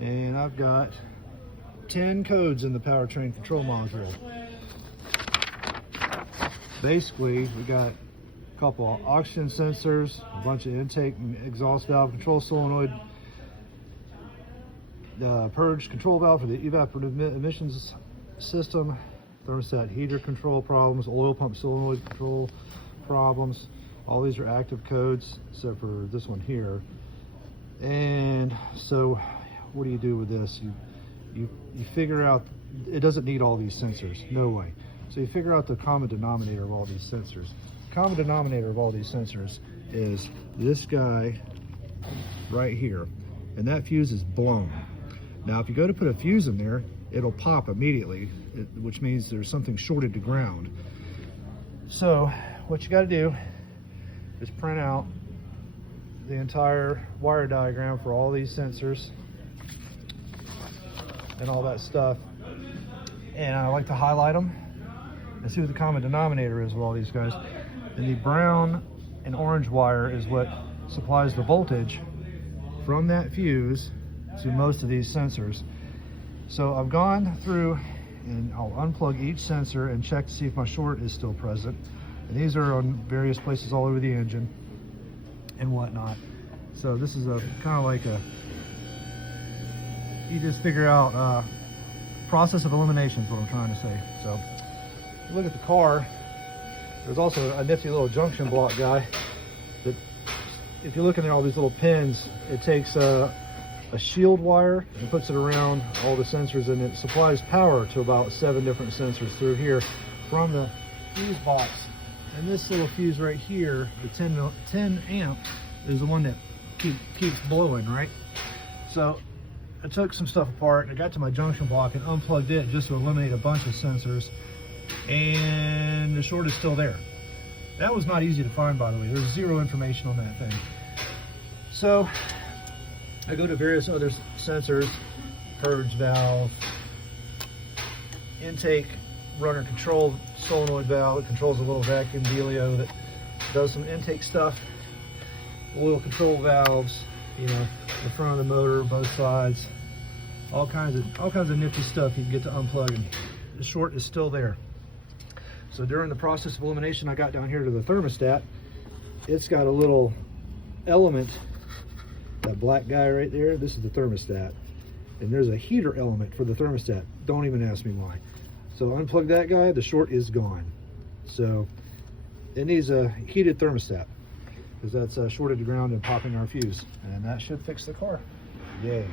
And I've got 10 codes in the powertrain control module. Basically, we got a couple of oxygen sensors, a bunch of intake and exhaust valve control solenoid, the purge control valve for the evaporative emissions system, thermostat heater control problems, oil pump solenoid control problems. All these are active codes except for this one here. And so what do you do with this? You figure out it doesn't need all these sensors, no way. So you figure out the common denominator of all these sensors. The common denominator of all these sensors is this guy right here, and that fuse is blown. Now if you go to put a fuse in there, it'll pop immediately, which means there's something shorted to ground. So what you got to do is print out the entire wire diagram for all these sensors and all that stuff, and I like to highlight them and see what the common denominator is with all these guys. And the brown and orange wire is what supplies the voltage from that fuse to most of these sensors. So I've gone through and I'll unplug each sensor and check to see if my short is still present. And these are on various places all over the engine and whatnot. So this is a kind of like a, you just figure out process of elimination is what I'm trying to say. So look at the car. There's also a nifty little junction block guy that, if you look in there, all these little pins, it takes a shield wire and puts it around all the sensors, and it supplies power to about 7 different sensors through here from the fuse box. And this little fuse right here, the 10 amp, is the one that keeps blowing, right? So I took some stuff apart and I got to my junction block and unplugged it just to eliminate a bunch of sensors, and the short is still there. That was not easy to find, by the way. There's zero information on that thing. So I go to various other sensors, purge valve, intake runner control solenoid valve. It controls a little vacuum dealio that does some intake stuff, oil control valves, you know, the front of the motor, both sides, all kinds of nifty stuff you can get to unplug, and the short is still there. So during the process of elimination, I got down here to the thermostat. It's got a little element, that black guy right there. This is the thermostat, and there's a heater element for the thermostat. Don't even ask me why. So unplug that guy, the short is gone. So it needs a heated thermostat, because that's shorted to ground and popping our fuse, and that should fix the car. Yay.